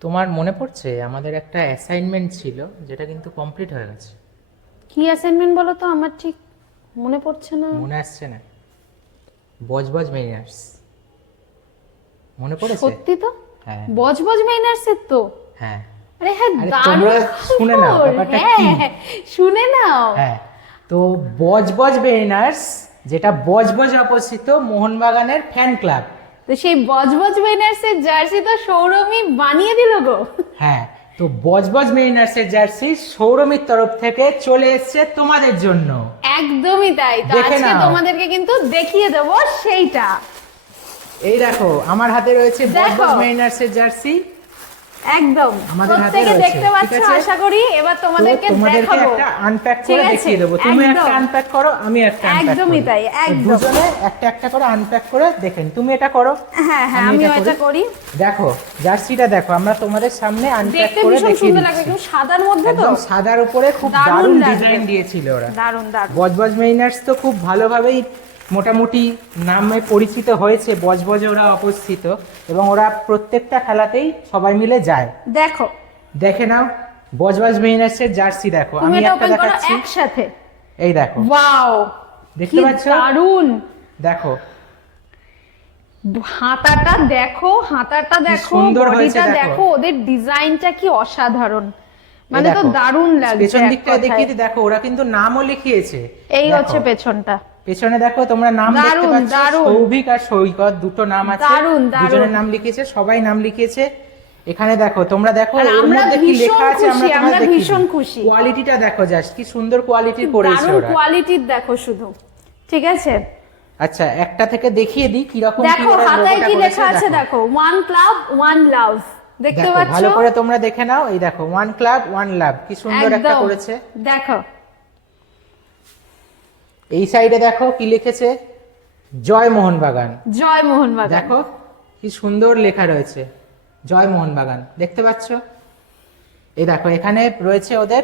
তোমার মনে পড়ছে আমাদের একটা অ্যাসাইনমেন্ট ছিল যেটা কিন্তু কমপ্লিট হয়ে গেছে? কি অ্যাসাইনমেন্ট বলো তো, আমার ঠিক মনে পড়ছে না। মনে আসছে না? বজবজ মেইনার্স মনে পড়েছে? সত্যি তো? হ্যাঁ বজবজ মেইনার্সের তো। হ্যাঁ। আরে হ্যাঁ, আরে দারুণ তোমরা শুনে নাও খবর। ব্যাপারটা হ্যাঁ কি। হ্যাঁ, শুনে নাও। হ্যাঁ, তো বজবজ মেইনার্স যেটা বজবজ অপস্থিত মোহনবাগানের ফ্যান ক্লাব। তো সেই বজবজ মেইনার্সের জার্সি তো সৌরমী বানিয়ে দিল গো। হ্যাঁ, তো বজবজ মেইনার্সের জার্সি সৌরমীর তরফ থেকে চলে এসেছে তোমাদের জন্য। একদমই তাই। তো দেখে আজকে নাও। তোমাদেরকে কিন্তু দেখিয়ে দেবো সেইটা। এই দেখো আমার হাতে রয়েছে দেখো। বজবজ মেইনার্সের জার্সি। একদম আমাদের হাতে প্রত্যেকে রয়েছে, দেখতে পাচ্ছ ঠিক আছে? আশা করি। এবার তোমাদেরকে তোমাদেরকে দেখাবো। একটা আনপ্যাক ঠিক করে আছে, দেখিয়ে দেবো। তুমি একদম। একটা আনপ্যাক করো, আমি একটা আনপ্যাক একদমই তাই, একদম। দুজনে একটা একটা করে আনপ্যাক করে দেখেন। তুমি এটা করো, হ্যাঁ হ্যাঁ, আমি আমিও এটা করি। দেখো জার্সিটা দেখো, আমরা তোমাদের সামনে আনপ্যাক দেখতে করে ভীষণ দেখিয়ে সুন্দর লাগবে, দিচ্ছি। কিন্তু সাদার মধ্যে তো। একদম সাদার উপরে খুব দারুণ দারুণ লাগবে। ডিজাইন দিয়েছিল ওরা। দারুণ দারুণ। বজবজ মেইনার্স তো খুব ভালোভাবেই মোটামুটি নামে পরিচিত হয়েছে, বজবজে ওরা অবস্থিত এবং ওরা প্রত্যেকটা খেলাতেই সবাই মিলে যায়। দেখো, দেখে নাও বজবজ মেইনার্সের জার্সি দেখো, তুমি আমি এটা একটা ওপেন করো দেখাচ্ছি। একসাথে। এই দেখো, ওয়াও, দেখতে কি পাচ্ছ? দারুণ। দেখো হাতাটা দেখো, হাতাটা দেখো, সুন্দর হয়েছে, বডিটা দেখো। দেখো, ওদের ডিজাইনটা কি অসাধারণ। মানে তো দেখো, দারুণ লাগছে। পেছন এক দিকটা কথায়। দেখিয়ে দিই, দেখো ওরা কিন্তু নামও লিখিয়েছে। এই দেখো, হচ্ছে পেছনটা। পেছনে দেখো তোমরা নাম দেখতে দারুণ, পাচ্ছ, দারুণ। সৌভিক আর সৈকত দুটো নাম আছে। দারুণ, দারুণ। দুজনের নাম লিখিয়েছে, সবাই নাম লিখিয়েছে। এখানে দেখো, তোমরা দেখো আর ওর আমরা মধ্যে কি ভীষণ লেখা আছে খুশি, আমরা তোমাদের ভীষণ খুশি। কোয়ালিটিটা দেখো, জাস্ট কি সুন্দর কোয়ালিটির করেছে দারুণ ওরা। কোয়ালিটির দেখো শুধু। ঠিক আছে, আচ্ছা একটা থেকে দেখিয়ে দিই কিরকম কি দেখো ওরা হাতায় লোগোটা কি করেছে, লেখা আছে দেখো, ওয়ান ক্লাব ওয়ান লাভ। দেখতে দেখো পাচ্ছ? ভালো করে তোমরা দেখে নাও। এই দেখো ওয়ান ক্লাব ওয়ান লাভ, কি সুন্দর একটা একদম। করেছে। দেখো, এই সাইডে দেখো কি লিখেছে, জয় মোহনবাগান। জয় মোহনবাগান। দেখো কি সুন্দর লেখা রয়েছে, জয় মোহনবাগান। দেখতে পাচ্ছ? এই দেখো এখানে রয়েছে ওদের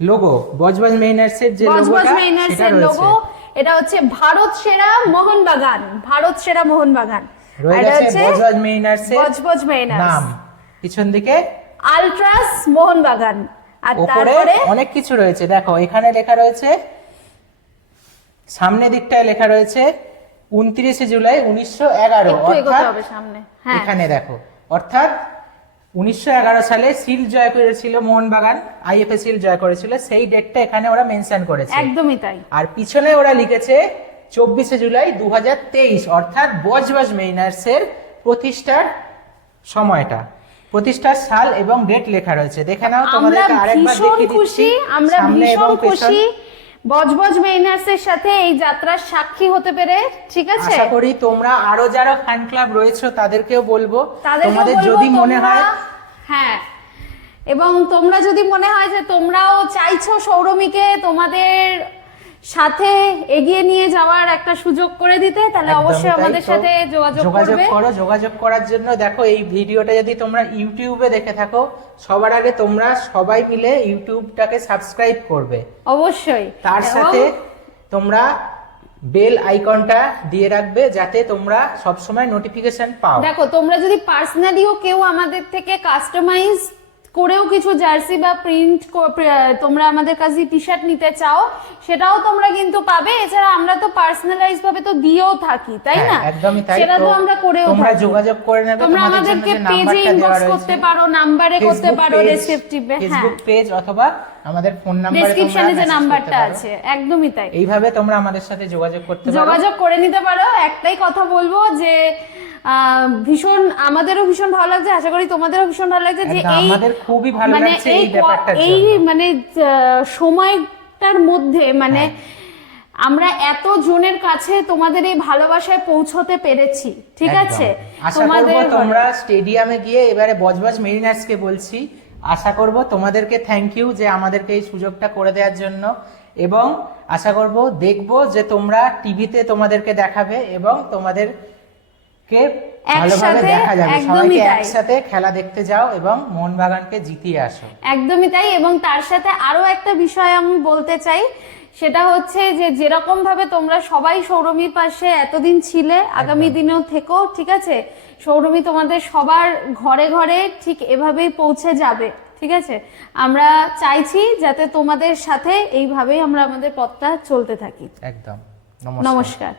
লোগো, বজবজ মেইনার্সের যে বজবজ লোগোটা মেইনার্স সেটা এর রয়েছে। লোগো। এটা হচ্ছে ভারত সেরা মোহনবাগান, ভারত সেরা মোহনবাগান। রয়ে আর এটা গেছে হচ্ছে বজবজ মেইনার্সের বজবজ মেইনার্স নাম পিছন দিকে, আলট্রাস মোহনবাগান। আর ওপরে তারপরে অনেক কিছু রয়েছে। দেখো এখানে লেখা রয়েছে, সামনে দিকটায় লেখা রয়েছে 29 জুলাই 1911। একটু এগোতে অর্থাৎ হবে সামনে। হ্যাঁ, এখানে দেখো, অর্থাৎ 1911 সালে সিল জয় করেছিল মোহনবাগান, আইএফএ সিল জয় করেছিল, সেই ডেটটা এখানে ওরা মেনশন করেছে। একদমই তাই। আর পিছনে ওরা লিখেছে 24 জুলাই 2023, অর্থাৎ বজবজ মেইনার্সের প্রতিষ্ঠার সময়টা, প্রতিষ্ঠার সাল এবং ডেট লেখা রয়েছে। দেখে নাও, আমরা তোমাদেরকে আরেকবার ভীষণ দেখিয়ে খুশি, দিচ্ছি আমরা সামনে এবং ভীষণ পেছন। খুশি বজবজ মেইনার্স এর সাথে এই যাত্রার সাক্ষী হতে পেরে। ঠিক আছে, আশা করি তোমরা আরো যারা ফ্যান ক্লাব রয়েছে তাদেরকেও বলবো, তাদেরকেও তোমাদের বলবো যদি মনে তোমরা- হয়, হ্যাঁ, এবং তোমরা যদি মনে হয় যে তোমরাও চাইছো সৌরমীকে তোমাদের সাথে এগিয়ে নিয়ে যাওয়ার একটা সুযোগ করে দিতে, তাহলে একদমই অবশ্যই তাই। আমাদের তো সাথে যোগাযোগ করবে। করো। যোগাযোগ করার জন্য দেখো, এই ভিডিওটা যদি তোমরা ইউটিউবে দেখে থাকো, সবার আগে তোমরা সবাই মিলে ইউটিউবটাকে সাবস্ক্রাইব করবে। অবশ্যই। তার এবং সাথে তোমরা বেল আইকনটা দিয়ে রাখবে, যাতে তোমরা সব সময় নোটিফিকেশন পাও। দেখো, তোমরা যদি পার্সোনালিও কেউ আমাদের থেকে কাস্টমাইজ করেও কিছু জার্সি বা প্রিন্ট তোমরা আমাদের কাছে টি শার্ট নিতে চাও, সেটাও তোমরা কিন্তু পাবে। এছাড়া আমরা তো পার্সোনালাইজ ভাবে তো দিয়েও থাকি, তাই না? হ্যাঁ, একদমই তাই। সেটা তো আমরা করেও তোমরা থাকি। যোগাযোগ করে নেবে, তোমরা তোমাদের জন্য আমাদেরকে যে পেজে নাম্বারটা দেওয়া ইনবক্স রয়েছে, করতে পারো, নাম্বারে করতে ফেসবুক পারো, পেজ, রেসিপটিভে। হ্যাঁ, ফেসবুক পেজ অথবা আমাদের ফোন নাম্বারে ডেসক্রিপশনে যে নাম্বারটা আছে, একদমই তাই। এইভাবে তোমরা আমাদের সাথে যোগাযোগ করতে পারো। যোগাযোগ করে নিতে পারো। একটাই কথা বলবো যে ভীষণ, আমাদেরও ভীষণ ভালো লাগছে, আশা করি তোমাদেরও ভীষণ ভালো লাগছে যে একদম, এই আমাদের খুবই ভালো মানে লাগছে এই ব্যাপারটার এই জন্য। মানে সময়টার মধ্যে মানে আমরা এত জনের কাছে তোমাদের এই ভালোবাসায় পৌঁছতে পেরেছি। ঠিক একদম। আছে, আশা করব তোমরা স্টেডিয়ামে গিয়ে, এবারে বজবজ মেরিনার্সকে বলছি, আশা করব তোমাদেরকে থ্যাংক ইউ যে আমাদেরকে এই সুযোগটা করে দেওয়ার জন্য, এবং আশা করব দেখব যে তোমরা টিভিতে তোমাদেরকে দেখাবে এবং তোমাদেরকে ভালোভাবে একসাথে, দেখা যাবে, একদমই সবাইকে তাই। একসাথে খেলা দেখতে যাও এবং মোহনবাগানকে জিতিয়ে আসো। একদমই তাই। এবং তার সাথে আরো একটা বিষয় আমি বলতে চাই, সেটা হচ্ছে যে যেরকম ভাবে তোমরা সবাই সৌরমীর পাশে এতদিন ছিলে, আগামী দিনেও থেকো, ঠিক আছে? সৌরমী তোমাদের সবার ঘরে ঘরে ঠিক এভাবেই পৌঁছে যাবে, ঠিক আছে? আমরা চাইছি যাতে তোমাদের সাথে এইভাবেই আমরা আমাদের পথটা চলতে থাকি। একদম। নমস্কার।